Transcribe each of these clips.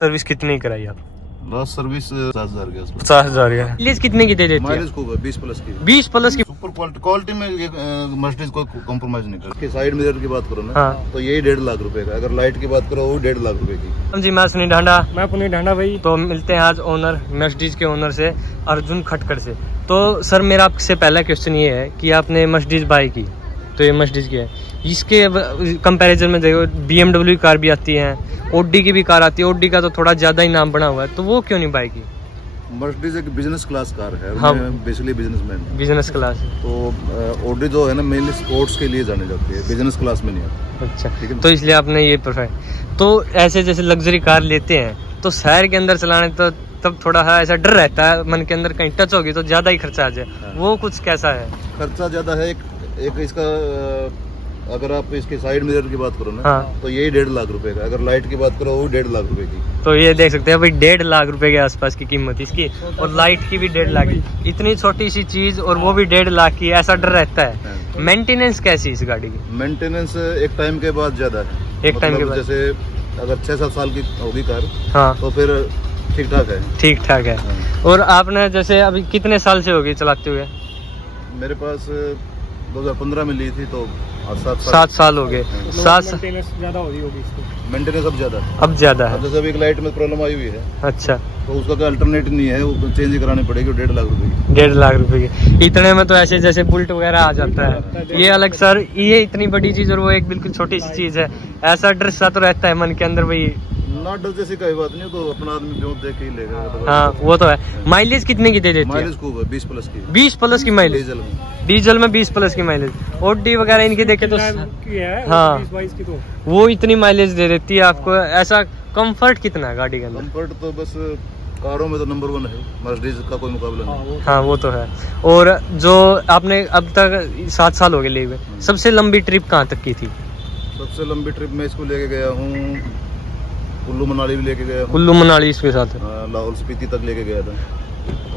Service कितनी कराई आप? लास्ट सर्विस 50,000 के आसपास। 50,000 का। माइलेज कितने की दे देती है? माइलेज खूब है, 20 प्लस की। 20 प्लस की। सुपर क्वालिटी में मर्सिडीज कोई कॉम्प्रोमाइज नहीं करती। साइड मिरर की बात करो ना, हाँ। तो यही 1.5 लाख रुपए का। अगर लाइट की बात करो वो 1.5 लाख रुपए की। जी मैं सुनील ढांडा। मैं पुनीत ढांडा भाई। तो मिलते हैं आज ओनर मर्सिडीज के ओनर से, अर्जुन खटकर से। तो सर मेरा आपसे पहला क्वेश्चन ये है कि आपने मर्सिडीज बाय की, तो ये मर्सिडीज की है, इसके कंपैरिजन में देखो BMW की कार भी आती है, ऑडी की भी कार आती है। ऑडी का तो थोड़ा ज्यादा ही नाम बना हुआ है, तो वो क्यों नहीं बाय की? मर्सिडीज एक बिजनेस क्लास कार है। हाँ। Basically businessman. Business class. तो ऑडी जो है ना मेनली स्पोर्ट्स के लिए जाने जाती है, बिजनेस क्लास में नहीं आती। अच्छा, ठीक है। तो इसलिए आपने ये प्रेफर। तो ऐसे जैसे लग्जरी कार लेते हैं तो शहर के अंदर चलाने तो तब थोड़ा सा ऐसा डर रहता है मन के अंदर, कहीं टच होगी तो ज्यादा ही खर्चा आ जाए। हाँ। वो कुछ कैसा है? खर्चा ज्यादा है। एक इसका अगर आप इसके साइड मिरर की बात करो ना, हाँ। तो यही 1.5 लाख रुपए का। अगर लाइट की बात करो वो 1.5 लाख रुपए की। तो ये देख सकते हैं भाई 1.5 लाख रुपए के आसपास की कीमत इसकी, और लाइट की भी 1.5 लाख की। इतनी छोटी सी चीज और वो भी 1.5 लाख की, ऐसा डर रहता है। मेंटेनेंस कैसी इस गाड़ी की? मेंटेनेंस एक टाइम के बाद ज्यादा है। एक टाइम के बाद जैसे अगर 6-7 साल की होगी कार, हाँ, तो फिर ठीक ठाक है। ठीक ठाक है। हाँ। और आपने जैसे अभी कितने साल से होगी चलाते हुए? मेरे पास 2015 में ली थी, तो 7 साल हो गए। 7 मेंटेनेंस ज्यादा हो रही होगी इसको। मेंटेनेंस अब ज्यादा है। अब जैसे अभी एक लाइट में प्रॉब्लम आई हुई है। अच्छा, तो उसका कोई अल्टरनेटिव नहीं है, वो चेंज ही करानी पड़ेगी। 1.5 लाख रुपए की। 1.5 लाख रुपए की। इतने में तो ऐसे जैसे बुलेट वगैरह आ जाता है, ये अलग सर, ये इतनी बड़ी चीज और वो एक बिल्कुल छोटी सी चीज है। ऐसा डर सा तो रहता है मन के अंदर भाई। ना डर जैसी कोई बात नहीं, तो अपना आदमी जो देख के ही लेगा। तो हाँ वो तो है। माइलेज कितने की दे देती है? माइलेज खूब है, 20 प्लस की। 20 प्लस की माइलेज डीजल में। डीजल में 20 प्लस की माइलेज। ऑडी वगैरह इनके देखे तो हाँ, 20-22 की तो वो इतनी माइलेज दे देती है आपको। ऐसा कंफर्ट कितना है गाड़ी के अंदर? कंफर्ट तो बस कारों में तो नंबर 1 है, मर्सिडीज का कोई मुकाबला नहीं। हाँ वो तो है। और जो आपने अब तक 7 साल हो गए लिए हुए, सबसे लंबी ट्रिप कहाँ तक की थी? सबसे लंबी ट्रिप मैं इसको लेके गया हूँ, कुल्लू मनाली भी लेके गया हूँ। कुल्लू मनाली इसके साथ? लाहौल स्पीति तक लेके गया था,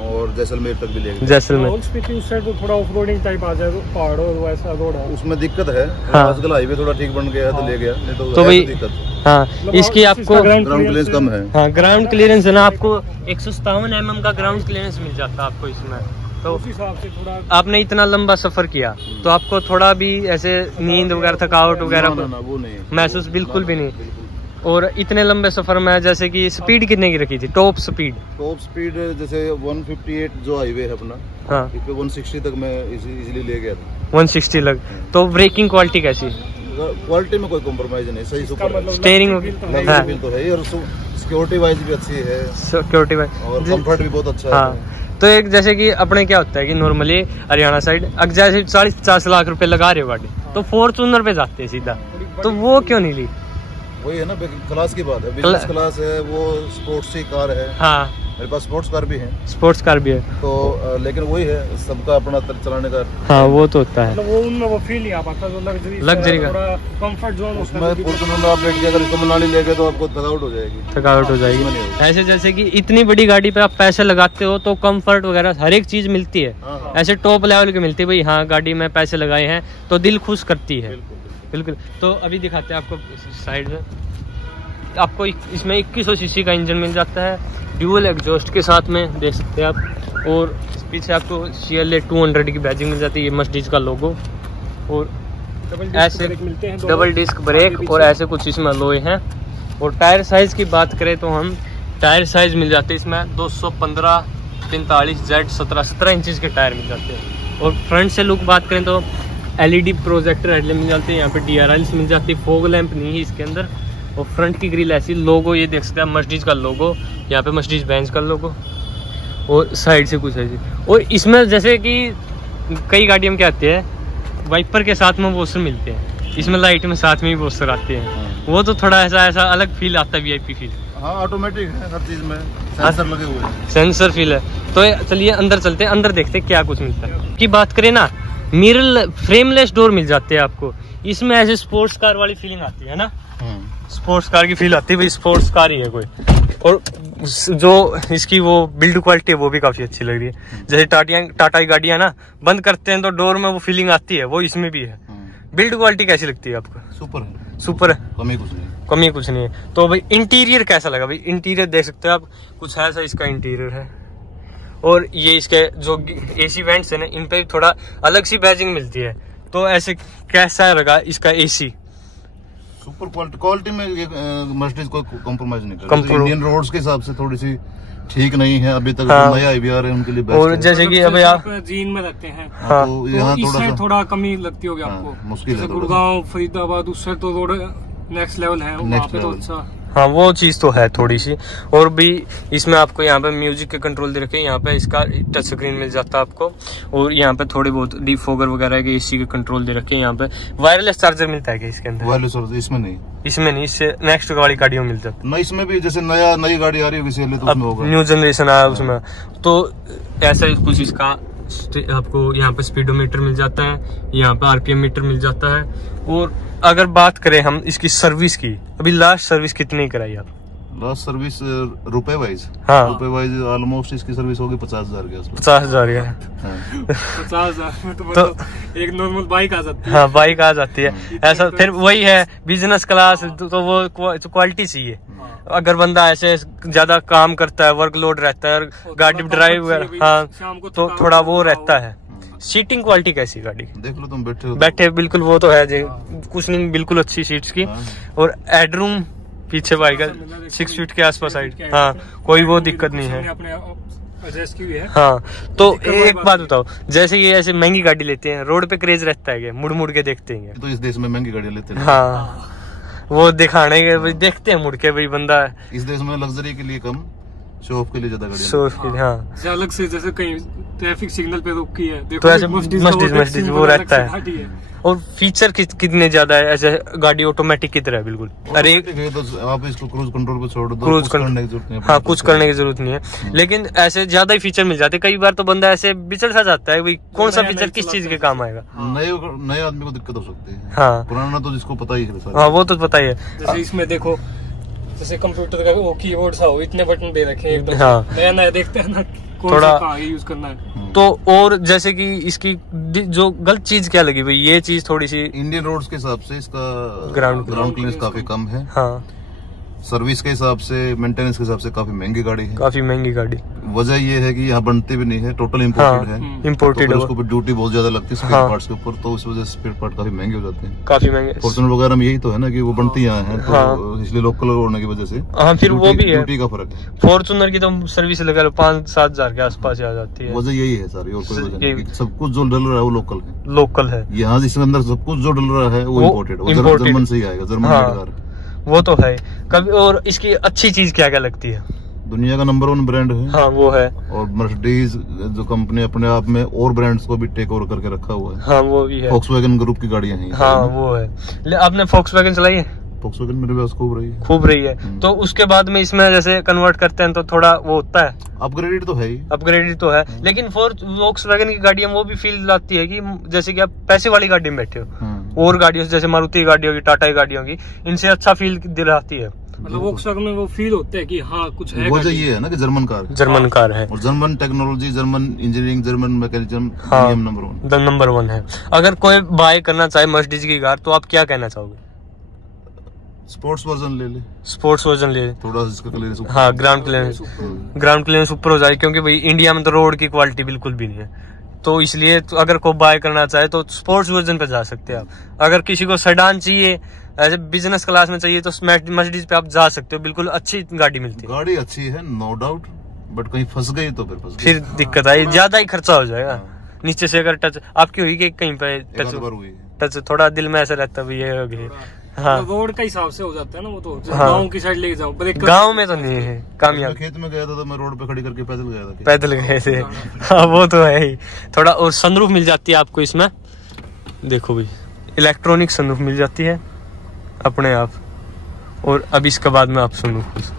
और जैसलमेर तक भी लेके। जैसलमेर उस साइड तो थोड़ा ऑफरोडिंग टाइप आ जाए, तो पहाड़ और वैसा रोड है, उसमें दिक्कत है। हाँ। आजकल हाईवे थोड़ा ठीक बन गया है, तो ले गया, नहीं तो भाई दिक्कत। हाँ, इसकी आपको ग्राउंड क्लियरेंस कम है। हाँ, ग्राउंड क्लियरेंस है ना, आपको 157 mm का ग्राउंड क्लियरेंस मिल जाता है आपको इसमें। तो उस हिसाब से थोड़ा आपने इतना लंबा सफर किया तो आपको थोड़ा भी ऐसे नींद वगैरह, थकावट वगैरह वो नहीं महसूस बिल्कुल भी नहीं? और इतने लंबे सफर में जैसे कि स्पीड कितने की रखी थी? टॉप स्पीड जैसे 158 जो हाईवे है अपना, हाँ, इस पे 160 तक मैं इजीली ले गया था। 160 लग। तो ब्रेकिंग क्वालिटी कैसी? क्वालिटी में कोई कॉम्प्रोमाइज नहीं, सही सुपर है। स्टीयरिंग हाँ। तो है, और सिक्योरिटी वाइज भी अच्छी है, सिक्योरिटी वाइज, और कंफर्ट भी बहुत अच्छा हाँ। है। तो एक जैसे कि अपने क्या होता है कि नॉर्मली हरियाणा साइड अगर जैसे 40-50 लाख रुपए लगा रहे हो गाड़ी, तो फॉर्च्यूनर पे जाते हैं सीधा, तो वो क्यों नहीं ली? वही है ना, क्लास की बात है, बिजनेस क्लास है, वो स्पोर्ट्स की कार है। हाँ, मेरे पास स्पोर्ट्स कार भी है। स्पोर्ट्स कार भी है तो लेकिन वही है, सबका अपना चलाने का। हाँ वो तो होता है। वो उनमें वो फील नहीं आ पाता जो लग्जरी का कंफर्ट जोन उसमें। फॉर्च्यूनर में आप बैठ के अगर इसको मनाली ले गए तो आपको थकावट हो जाएगी। थकावट हो जाएगी। ऐसे जैसे कि इतनी बड़ी गाड़ी पे आप पैसे लगाते हो तो कंफर्ट वगैरह हर एक चीज मिलती है। हाँ। ऐसे टॉप लेवल की मिलती है भाई। हाँ, गाड़ी में पैसे लगाए हैं तो दिल खुश करती है। बिल्कुल। तो अभी दिखाते हैं आपको साइड में, आपको इसमें 2100 सीसी का इंजन मिल जाता है, ड्यूअल एग्जॉस्ट के साथ में, देख सकते हैं आप। और पीछे आपको CLA 200 की बैजिंग मिल जाती है, ये मर्सिडीज का लोगो। और ऐसे डबल डिस्क ब्रेक और ऐसे कुछ इसमें अलॉय हैं। और टायर साइज की बात करें तो हम टायर साइज मिल जाते हैं इसमें 215 45 Z 17 इंचज़ के टायर मिल जाते हैं। और फ्रंट से लुक बात करें तो LED प्रोजेक्टर हेडलैम्प मिल जाते हैं, यहाँ पे DRLs मिल जाती है, फॉग लैंप नहीं है इसके अंदर। और फ्रंट की ग्रिल ऐसी, लोगो ये देख सकते हैं मर्सिडीज का लोगो, यहाँ पे मर्सिडीज बेंज का लोगो, और साइड से कुछ ऐसी। और इसमें जैसे कि कई गाड़ियों में क्या आते हैं, वाइपर के साथ में वॉशर मिलते हैं, इसमें लाइट में साथ में ही वॉशर आते हैं। वो तो थोड़ा ऐसा अलग फील आता है, VIP फील। हाँ, ऑटोमेटिक है हर चीज में, सेंसर लगे हुए हैं, सेंसर फील है। तो चलिए अंदर चलते हैं, अंदर देखते हैं क्या कुछ मिलता है। की बात करें ना, मिरर फ्रेमलेस डोर मिल जाते हैं आपको इसमें। ऐसे स्पोर्ट्स कार वाली फीलिंग आती है ना, स्पोर्ट्स कार की फील आती है भाई, स्पोर्ट्स कार ही है कोई। और जो इसकी वो बिल्ड क्वालिटी है वो भी काफी अच्छी लग रही है। जैसे टाटा की गाड़ियां ना, बंद करते हैं तो डोर में वो फीलिंग आती है, वो इसमें भी है। बिल्ड क्वालिटी कैसी लगती है आपको? सुपर है। सुपर कमी कुछ नहीं, कमी कुछ नहीं है। तो भाई इंटीरियर कैसा लगा? भाई इंटीरियर देख सकते हो आप, कुछ ऐसा इसका इंटीरियर है। और ये इसके जो एसी वेंट्स है ना, इन पे थोड़ा अलग सी बैजिंग मिलती है। तो ऐसे कैसा लगा इसका एसी? सुपर क्वालिटी में ये मर्सिडीज को कॉम्प्रोमाइज नहीं करता। इंडियन रोड्स के हिसाब से थोड़ी सी ठीक नहीं है अभी तक। हाँ। नया IBR है उनके लिए बेस्ट और है। जैसे कि अभी आप जीन में रखते हैं, हाँ, तो यहाँ इससे थोड़ा कमी लगती होगी आपको। मुश्किल है, गुड़गांव, फरीदाबाद, उससे तो रोड नेक्स्ट लेवल है, वहाँ पे तो अच्छा। हाँ वो चीज तो है थोड़ी सी। और भी इसमें आपको यहाँ पे म्यूजिक के कंट्रोल दे रखे हैं, यहाँ पे इसका टच स्क्रीन मिल जाता है आपको। और यहाँ पे थोड़े बहुत डिफोगर वगैरह के एसी के कंट्रोल दे रखे हैं। यहाँ पे वायरलेस चार्जर मिलता है क्या इसके अंदर? वायरलेस चार्जर इसमें नहीं, इसमें नहीं, इससे नेक्स्ट वाली गाड़ियों में मिलता है। नहीं इसमें भी जैसे नई गाड़ी आ रही होगी तो उसमें होगा। न्यू जनरेशन आया उसमें, तो ऐसा कुछ इसका आपको यहाँ पे स्पीडोमीटर मिल जाता है, यहाँ पे RPM मीटर मिल जाता है। और अगर बात करें हम इसकी सर्विस की, अभी लास्ट सर्विस कितनी कराई आप? लास्ट सर्विस रुपए वाइज, हाँ रुपए वाइज ऑलमोस्ट इसकी सर्विस होगी 50,000 के आसपास। 50,000 है। 50,000 में तो एक नॉर्मल बाइक आ जाती है। हाँ बाइक आ जाती है। ऐसा फिर वही है बिजनेस क्लास, तो वो क्वालिटी चाहिए। अगर बंदा ऐसे ज्यादा काम करता है, वर्कलोड रहता है, गाड़ी ड्राइव, हाँ तो थोड़ा वो रहता है। सीटिंग क्वालिटी कैसी गाड़ी? देख लो तुम बैठे हो, बैठे बिल्कुल वो तो है जी, कुछ नहीं, बिल्कुल अच्छी सीट्स की। और हेडरूम पीछे बाइक 6 फीट के आसपास साइड, हाँ कोई वो दिक्कत नहीं है। हाँ तो एक बात बताओ, जैसे ये ऐसे महंगी गाड़ी लेते हैं, रोड पे क्रेज रहता है, मुड़ मुड़ के देखते हैं। तो इस देश में महंगी गाड़ी लेते हैं। हाँ वो दिखाने के भाई देखते हैं मुड़ के, भाई बंदा इस देश में लग्जरी के लिए कम, शो ऑफ के लिए ज्यादा गाड़ी, शो ऑफ के लिए। हाँ अलग से जैसे कहीं ट्रैफिक सिग्नल पे रोकी है, देखो तो ऐसे मर्सिडीज वो रहता है। और फीचर कितने ज्यादा है, ऐसे गाड़ी ऑटोमेटिक की तरह है बिल्कुल। अरे तो आप इसको क्रूज कंट्रोल पे छोड़ दो, क्रूज करने की जरूरत नहीं है। हाँ कुछ करने की जरूरत नहीं है, लेकिन ऐसे ज्यादा ही फीचर मिल जाते हैं। कई बार तो बंदा ऐसे बिचड़ सा जाता है, भाई कौन सा फीचर किस चीज के काम आएगा। नए आदमी को दिक्कत हो सकती है। हाँ पुराना तो जिसको पता ही है। हाँ वो तो पता ही है। जैसे इसमें देखो, जैसे कंप्यूटर का वो कीबोर्ड सा हो, इतने बटन दे रखे हैं एकदम। हाँ नया नया देखते हैं ना, कौन सा आगे यूज करना है। तो और जैसे कि इसकी जो गलत चीज क्या लगी भाई, ये चीज थोड़ी सी इंडियन रोड्स के हिसाब से इसका ग्राउंड क्लियरेंस काफी कम है। हाँ सर्विस के हिसाब से, मेंटेनेंस के हिसाब से काफी महंगी गाड़ी है। काफी महंगी गाड़ी। वजह ये है कि यहाँ बनती भी नहीं है, टोटल इम्पोर्टेड है। इम्पोर्टेड तो उसको ड्यूटी बहुत ज्यादा लगती है स्पेयर पार्ट्स के ऊपर, तो इस वजह से स्पेयर पार्ट काफी महंगे हो जाते हैं। काफी महंगे। फॉर्च्यूनर वगैरह में यही तो है ना कि वो बनती यहाँ है, तो इसलिए लोकल होने की वजह से हाँ फिर वो भी है, ड्यूटी का फर्क है। फॉर्च्यूनर की तो सर्विस लगा लो 5-7 हजार के आसपास आ जाती है। वजह यही है सारी, और कोई वजह नहीं। सब कुछ जो डल रहा है वो लोकल है, लोकल है। यहाँ जिसके अंदर सब कुछ जो डल रहा है वो इम्पोर्टेड, जर्मन से ही आएगा, जर्मन वो तो है कभी। और इसकी अच्छी चीज क्या क्या लगती है? दुनिया का नंबर 1 ब्रांड है। हाँ वो है। और मर्सिडीज जो कंपनी अपने आप में और ब्रांड्स को भी टेक ओवर करके रखा हुआ है। हाँ वो भी है। फॉक्सवैगन ग्रुप की गाड़ियां हैं। हाँ वो है। आपने फॉक्सवैगन चलाई है? फॉक्सवैगन मेरे पास खूब रही है। तो उसके बाद में इसमें जैसे कन्वर्ट करते हैं तो थोड़ा वो होता है, अपग्रेडेड तो है ही, अपग्रेडेड तो है। लेकिन फॉक्सवैगन की गाड़ियां वो भी फील आती है कि जैसे कि आप पैसे वाली गाड़ी में बैठे हो, और गाड़ियों से जैसे मारुति गाड़ियों की, टाटा की गाड़ियों की, इनसे अच्छा फील दिलाती है। मतलब वॉक्सवैगन में वो फील होता है कि हाँ कुछ है। वजह ये है ना कि जर्मन कार है, और German technology, German engineering, German mechanism, हाँ, नंबर 1 है। अगर कोई बाय करना चाहे मर्सिडीज की कार, तो आप क्या कहना चाहोगे? स्पोर्ट्स वर्जन ले ले, थोड़ा इसका क्लियरेंस, हाँ ग्राउंड क्लियरेंस ऊपर हो जाए, क्योंकि भाई इंडिया में तो रोड की क्वालिटी बिल्कुल भी नहीं है। तो इसलिए तो अगर कोई बाय करना चाहे तो स्पोर्ट्स वर्जन पे जा सकते हैं आप। अगर किसी को सेडान चाहिए, ऐसे बिजनेस क्लास में चाहिए, तो मर्सिडीज पे आप जा सकते हो, बिल्कुल अच्छी गाड़ी मिलती है। गाड़ी अच्छी है नो डाउट, बट कहीं फंस गई तो फिर दिक्कत आई, ज्यादा ही खर्चा हो जाएगा। नीचे से अगर टच आपकी हुई कि कहीं पे टच थोड़ा दिल में ऐसा रहता है ये हो गई। हाँ रोड का हिसाब से हो जाता है ना, वो तो गाँव की साइड लेके जाओ। गाँव में तो नहीं है कामयाब। खेत में गया था तो मैं रोड पे खड़ी करके पैदल गए थे। हाँ वो तो है ही थोड़ा। और सनरूफ मिल जाती है आपको इसमें, देखो भाई इलेक्ट्रॉनिक सनरूफ मिल जाती है अपने आप। और अब इसके बाद में आप सनरूफ,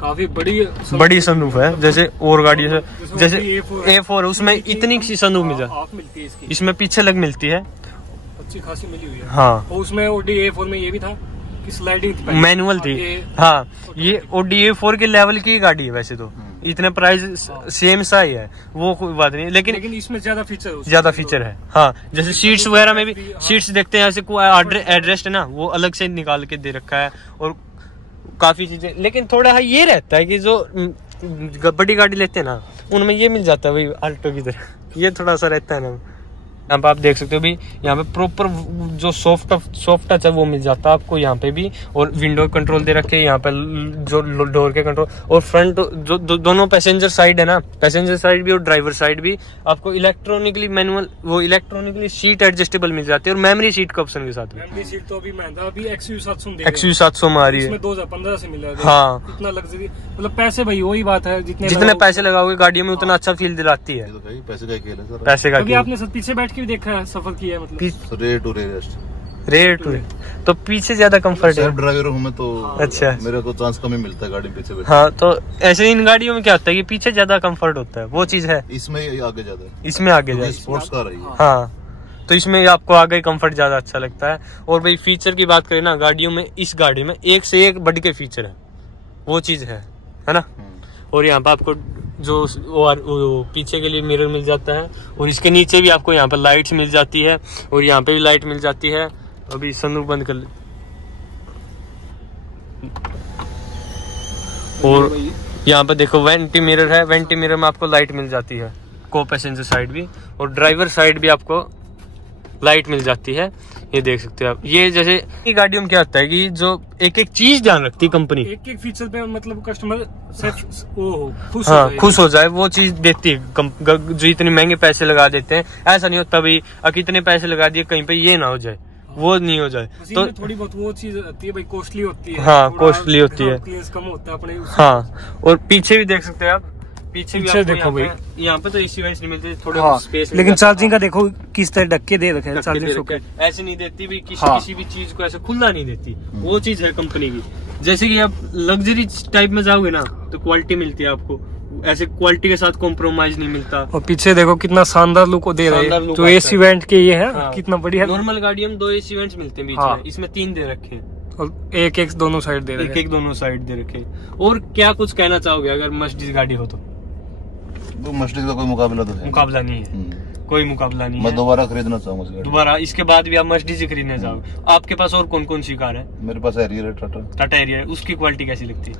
काफी बड़ी सनरूफ है, जैसे और गाड़ी से, जैसे A4 उसमें इतनी सी सनरूफ मिल जाती है। इसमें पीछे लग मिलती है, अच्छी खासी मिली हुई है। हाँ और उसमें Audi A4 में ये भी था कि स्लाइडिंग मैनुअल थी। हाँ ये Audi A4 के लेवल की गाड़ी है वैसे तो, इतने प्राइस सेम सा ही है, वो कोई बात नहीं, लेकिन इसमें ज्यादा फीचर है। हाँ, जैसे सीट्स वगैरह में भी सीट्स देखते हैं, ऐसे कोई एड्रेस है ना, वो अलग से निकाल के दे रखा है, और काफी चीजें। लेकिन थोड़ा हाँ ये रहता है कि जो बड़ी गाड़ी लेते हैं ना, उनमें ये मिल जाता है वही अल्टो की तरह, ये थोड़ा सा रहता है ना। यहाँ पे आप देख सकते हो भी, यहाँ पे प्रॉपर जो सॉफ्ट टच है वो मिल जाता है आपको यहाँ पे भी, और विंडो कंट्रोल दे रखे हैं यहाँ पे, जो डोर के कंट्रोल, और फ्रंट जो दोनों पैसेंजर साइड है ना, पैसेंजर साइड भी और ड्राइवर साइड भी आपको इलेक्ट्रॉनिकली मैनुअल, वो इलेक्ट्रॉनिकली सीट एडजस्टेबल मिल जाती है, और मेमोरी सीट का ऑप्शन के साथ। मेमोरी सीट तो अभी महंगा, अभी XUV700 में आ रही है, 2015 से मिला है। हाँ, इतना लग्जरी, मतलब पैसे भाई वही बात है, जितने पैसे लगाओगे गाड़ियों में उतना अच्छा फील दिलाती है। पैसे का आपने सब पीछे बैठ के भी देखा है, सफर किया है, मतलब रेयर टू तो पीछे ज्यादा कंफर्ट है। ड्राइवर हूँ मैं तो अच्छा, मेरे को चांस कम ही मिलता है गाड़ी में पीछे बैठने। हाँ, तो ऐसे इन गाड़ियों में क्या होता है कि पीछे ज्यादा कंफर्ट होता है, वो चीज है। इसमें आगे ज्यादा है, इसमें आगे ज्यादा स्पोर्ट्स कार है। हाँ, तो इसमें आपको आगे कंफर्ट ज्यादा अच्छा लगता है। और भाई फीचर की बात करें ना, गाड़ियों में, इस गाड़ी में एक से एक बढ़ के फीचर है, वो चीज है ना। और यहाँ पे आपको जो वो पीछे के लिए मिरर मिल जाता है, और इसके नीचे भी आपको यहाँ पे लाइट्स मिल जाती है, और यहाँ पे भी लाइट मिल जाती है। अभी सनरूफ बंद कर ले, और यहाँ पे देखो वेंटी मिरर है, वेंटी मिरर में आपको लाइट मिल जाती है, को पैसेंजर साइड भी और ड्राइवर साइड भी आपको लाइट मिल जाती है, ये देख सकते हो आप। ये जैसे गाड़ियों में क्या होता है कि जो एक एक चीज ध्यान रखती है कंपनी, एक एक फीचर पे मतलब कस्टमर खुश हो जाए, वो चीज देती है। जो इतने महंगे पैसे लगा देते हैं, ऐसा नहीं होता भाई कितने पैसे लगा दिए कहीं पे ये ना हो जाए, वो नहीं हो जाए। तो थोड़ी बहुत वो चीज होती है भाई, कॉस्टली होती है। हाँ, कॉस्टली होती है, कम होता है अपने। हाँ, और पीछे भी देख सकते हैं आप, पीछे भी देखो भाई, यहाँ पे तो एसी वेंट्स नहीं मिलते, थोड़े स्पेस, लेकिन चार्जिंग का देखो किस तरह ढक्के दे रखे हैं, ऐसे नहीं देती भी, किसी भी चीज को ऐसे खुला नहीं देती, वो चीज है कंपनी की। जैसे कि आप लग्जरी टाइप में जाओगे ना, तो क्वालिटी मिलती है आपको, ऐसे क्वालिटी के साथ कॉम्प्रोमाइज नहीं मिलता। और पीछे देखो कितना शानदार लुक दे रहे हैं, जो एसी वेंट के ये है। हाँ, कितना बढ़िया। नॉर्मल गाड़ियों में 2 एसी वेंट्स मिलते हैं बीच में, इसमें 3 दे रखे हैं, और एक दोनों साइड दे रखे, एक दोनों साइड दे रखे। और क्या कुछ कहना चाहोगे अगर मर्सिडीज गाड़ी हो तो? मर्सिडीज का कोई मुकाबला तो है, मुकाबला नहीं है, कोई मुकाबला नहीं है। मैं दोबारा खरीदना चाहूंगा दोबारा, इसके बाद भी आप मर्सिडीज ही खरीदने जाओगे। आपके पास और कौन कौन सी कार है? मेरे पास हैरियर है, टाटा हैरियर है, उसकी क्वालिटी कैसी लगती है?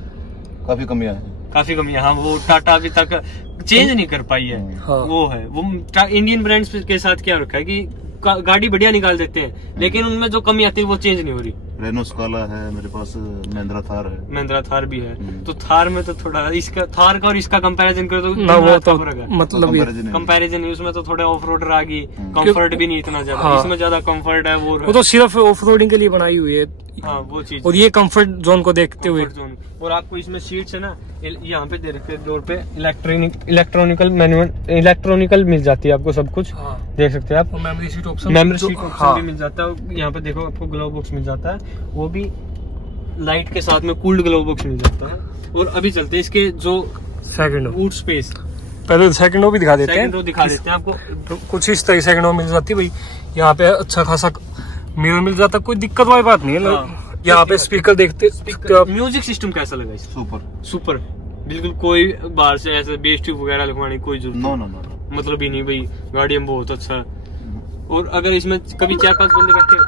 काफी कमियां है, काफी कमियां। हाँ, वो टाटा अभी तक चेंज नहीं कर पाई है। हाँ। वो है, वो इंडियन ब्रांड्स के साथ क्या रखा है कि गाड़ी बढ़िया निकाल देते हैं, लेकिन उनमें जो कमी आती है वो चेंज नहीं हो रही। रेनो स्काला है मेरे पास, महिंद्रा थार है, महिंद्रा थार भी है। तो थार में तो थोड़ा इसका, थार का और इसका कंपैरिजन करो तो वो तो मतलब कंपैरिजन है, उसमें तो थोड़े ऑफ रोडर आ गई, कंफर्ट भी नहीं इतना ज्यादा, इसमें ज्यादा कंफर्ट है। वो तो सिर्फ ऑफ रोडिंग के लिए बनाई हुई है। हाँ, वो चीज, और ये कंफर्ट जोन को देखते हुए। और आपको इसमें सीट्स है ना, यहाँ पे दे रखे हैं डोर पे, इलेक्ट्रॉनिकल मैनुअल, इलेक्ट्रॉनिकल मिल जाती है आपको सब कुछ। हाँ, देख सकते हैं आप। मेमोरी सीट ऑप्शन भी मिल जाता है। यहाँ पे देखो आपको ग्लव बॉक्स मिल जाता है, वो भी लाइट के साथ में कूल्ड ग्लव बॉक्स मिल जाता है। और अभी चलते हैं इसके जो सेकंड बूट स्पेस, पहले सेकंड रो भी दिखा देते हैं। दिखा देते हैं आपको, तो कुछ इस तरह सेकंड रो मिल जाती है भाई। यहाँ पे अच्छा खासा मिरर मिल जाता है, कोई दिक्कत वाली बात नहीं है। यहाँ पे स्पीकर देखते, म्यूजिक सिस्टम कैसा लगा? सुपर, बिल्कुल कोई बाहर से ऐसे बेस ट्यूब वगैरह लगवाने कोई जरूरत नहीं, मतलब ही नहीं भाई, गाड़ी में बहुत अच्छा है। और अगर इसमें कभी 4-5 बंदे बैठे हो,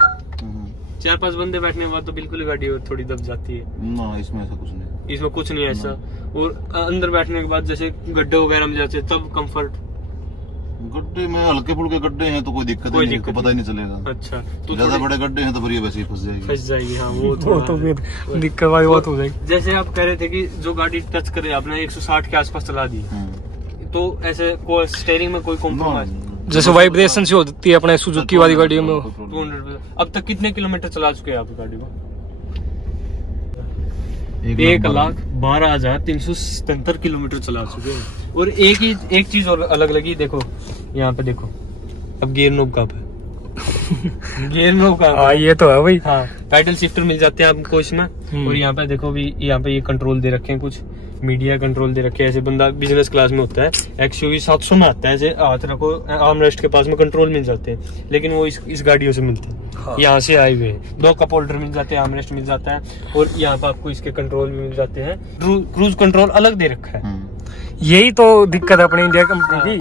4-5 बंदे बैठने के बाद तो बिल्कुल गाड़ी थोड़ी दब जाती है ना, इसमें ऐसा कुछ नहीं, इसमें कुछ नहीं ऐसा। और अंदर बैठने के बाद जैसे गड्ढे वगैरह मिल जाते हैं तब कंफर्ट। गड्ढे में हल्के फुल्के गड्ढे हैं तो कोई दिक्कत नहीं, पता ही नहीं चलेगा। अच्छा, तो ज्यादा बड़े गड्ढे हैं तो फिर ये वैसे ही फंस जाएगी। हाँ, वो तो फिर दिक्कत वाली बात हो जाएगी। जैसे आप कह रहे थे कि जो गाड़ी टच करे आपने 160 के आसपास चला दी, तो ऐसे स्टीयरिंग में कोई कॉम्प्रोमाइज, जैसे वाइब्रेशन से होती है अपने सुजुकी वाली गाड़ियों में। 200। अब तक कितने किलोमीटर चला चुके हैं आप गाड़ी को? 1,12,377 किलोमीटर चला चुके हैं। और एक चीज और अलग लगी, देखो यहाँ पे देखो, अब गियर नोब कहाँ पे गियर नोब का, ये तो है भाई। हाँ, पैडल शिफ्टर मिल जाते हैं आपको इसमें। और यहाँ पे देखो भी, यहाँ पे ये कंट्रोल दे रखे हैं, कुछ मीडिया कंट्रोल दे रखे हैं। ऐसे बंदा बिजनेस क्लास में होता है, XUV700 में आता है, ऐसे हाथ रखो आर्म रेस्ट के पास में कंट्रोल मिल जाते हैं, लेकिन वो इस गाड़ियों से मिलते हैं। हाँ। यहाँ से आए हुए हैं, 2 कप होल्डर मिल जाते हैं, आर्म रेस्ट मिल जाता है, और यहाँ पे आपको इसके कंट्रोल भी मिल जाते हैं। क्रूज कंट्रोल अलग दे रखा है, यही तो दिक्कत है अपने इंडिया कंपनी की,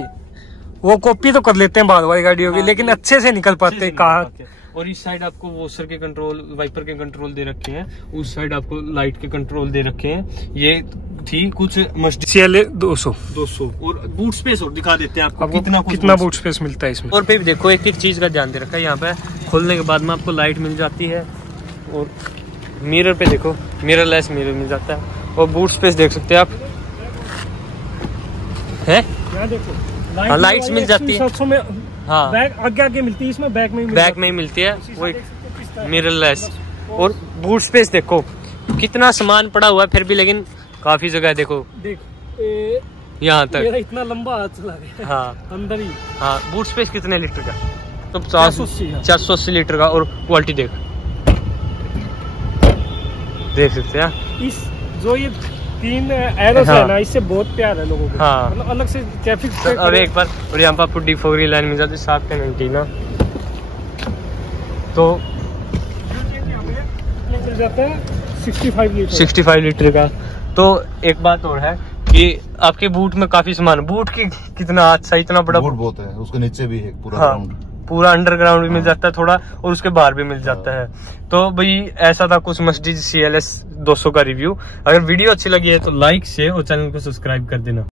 वो कॉपी तो कर लेते हैं बाद वाली गाड़ियों की, लेकिन अच्छे से निकल पाते कहाँ। और इस साइड आपको वॉशर के कंट्रोल, वाइपर के कंट्रोल दे रखे हैं, उस साइड आपको लाइट के कंट्रोल दे रखे हैं। ये थी कुछ CLA 200 और बूट स्पेस और दिखा देते हैं आपको कितना बूट स्पेस मिलता है इसमें। और पे भी देखो एक एक चीज का ध्यान दे रखा है, यहाँ पे खोलने के बाद में आपको लाइट मिल जाती है, और मिरर पे देखो मिररलेस मिरर मिल जाता है, और बूट स्पेस देख सकते हैं आप है, देखो लाइट्स मिल जाती है में। हाँ बैक आगे मिलती है, इसमें बैक में ही मिलती है वो मिररलेस। और बूट स्पेस देखो कितना सामान पड़ा हुआ है फिर भी, लेकिन काफी जगह है देखो यहाँ तक, इतना लंबा हाथ चला गया। हाँ अंदर ही। हाँ बूट स्पेस कितने लीटर का, तो 480 लीटर का। और क्वालिटी देख सकते हैं इस जो ये 3 एरोस है ना, इससे बहुत प्यार है लोगों को। हाँ मतलब अलग से ट्रैफिक और एक बार, और यहाँ पर आपको डिफोगरी लाइन मिल जाती है 7 का एंटीना, तो मिल जाता है 65 लीटर का। तो एक बात और है कि आपके बूट में काफी सामान, बूट की कितना अच्छा इतना बड़ा बूट बहुत है, उसके नीचे भी है पूरा हाँ, राउंड, पूरा अंडरग्राउंड भी मिल जाता है थोड़ा, और उसके बाहर भी मिल जाता है। तो भाई ऐसा था कुछ मर्सिडीज CLS 200 का रिव्यू। अगर वीडियो अच्छी लगी है तो लाइक शेयर और चैनल को सब्सक्राइब कर देना।